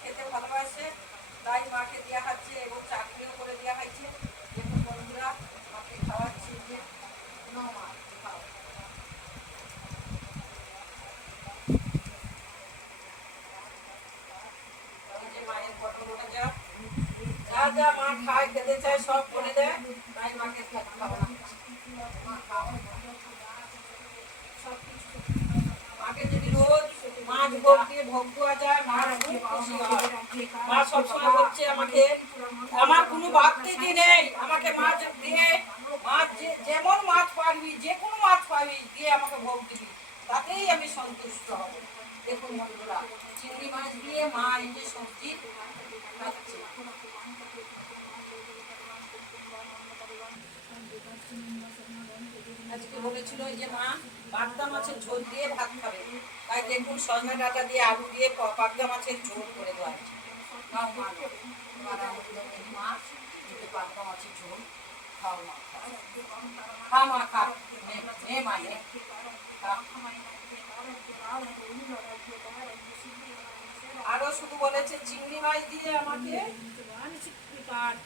খেতে ভালোবাসে, তাই মাকে দেওয়া হচ্ছে এবং চাকরিও করে দেওয়া হয়েছে। দেখুন বন্ধুরা, মাকে খাওয়াচ্ছি, যে কোনো মা খাও। এই যে মায়ের ফটোটা, যা যা যা মা খায় খেতে চায় সব করে দেয়, তাই মাকে খাওয়ানো। মা খাও। মাকে যদি রোজ মাছ ভোগ দিয়ে ভোগ দেওয়া যায়, মা খুব খুশি হয়। মা সবসময় বলছে আমাকে, আমার কোনো বাড়তি দিন নেই, আমাকে মাছ দিয়ে, মাছ যেমন মাছ পারবি, যে কোনো মাছ পাবি দিয়ে আমাকে ভোগ দিবি, তাতেই আমি সন্তুষ্ট হব। দেখুন বন্ধুরা, চিংড়ি মাছ দিয়ে মা এই যে সবজি খাচ্ছে। আজকে বলেছিল যে মা পাবদা মাছের ঝোল দিয়ে ভাত খাবে, তাই দেখুন সজনে ডাঁটা দিয়ে আলু দিয়ে পাবদা মাছের ঝোল করে দেওয়া হয়েছে। মা পাবদা মাছের ঝোল খাও, মা খা, মা খা, নে মা নে। আরো শুধু বলেছে চিংড়ি মাছ দিয়ে আমাকে,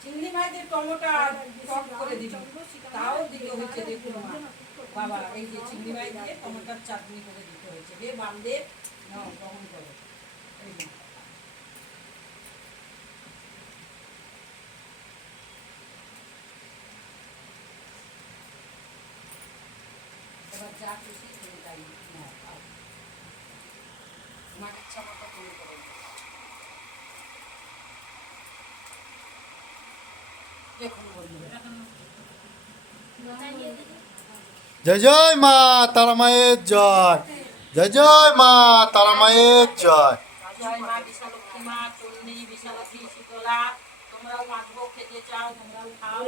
চিংড়ি মাছ দিয়ে টমেটো টক করে দিবি, তাও দিতে হচ্ছে। দেখুন মা, বাবা এই যে চিংড়ি মাছ দিয়ে টমেটোর চাটনি করে দিতে হয়েছে। যে বান্ধে নাও গ্রহণ করো। এই যে এবার যা খুশি তুমি তাই নাও, খাও। তোমার ইচ্ছা মতো তুমি করে নাও। দেখুন বন্ধুরা, জয় জয় মা তারা মায়ের জয়, জয় জয় মা তারা মায়ের জয়। জয় মা বিশালক্ষী মা, চন্ডী, বিশালাক্ষী, শীতলা, তোমরাও মাছ ভোগ খেতে চাও, তোমরাও খাও।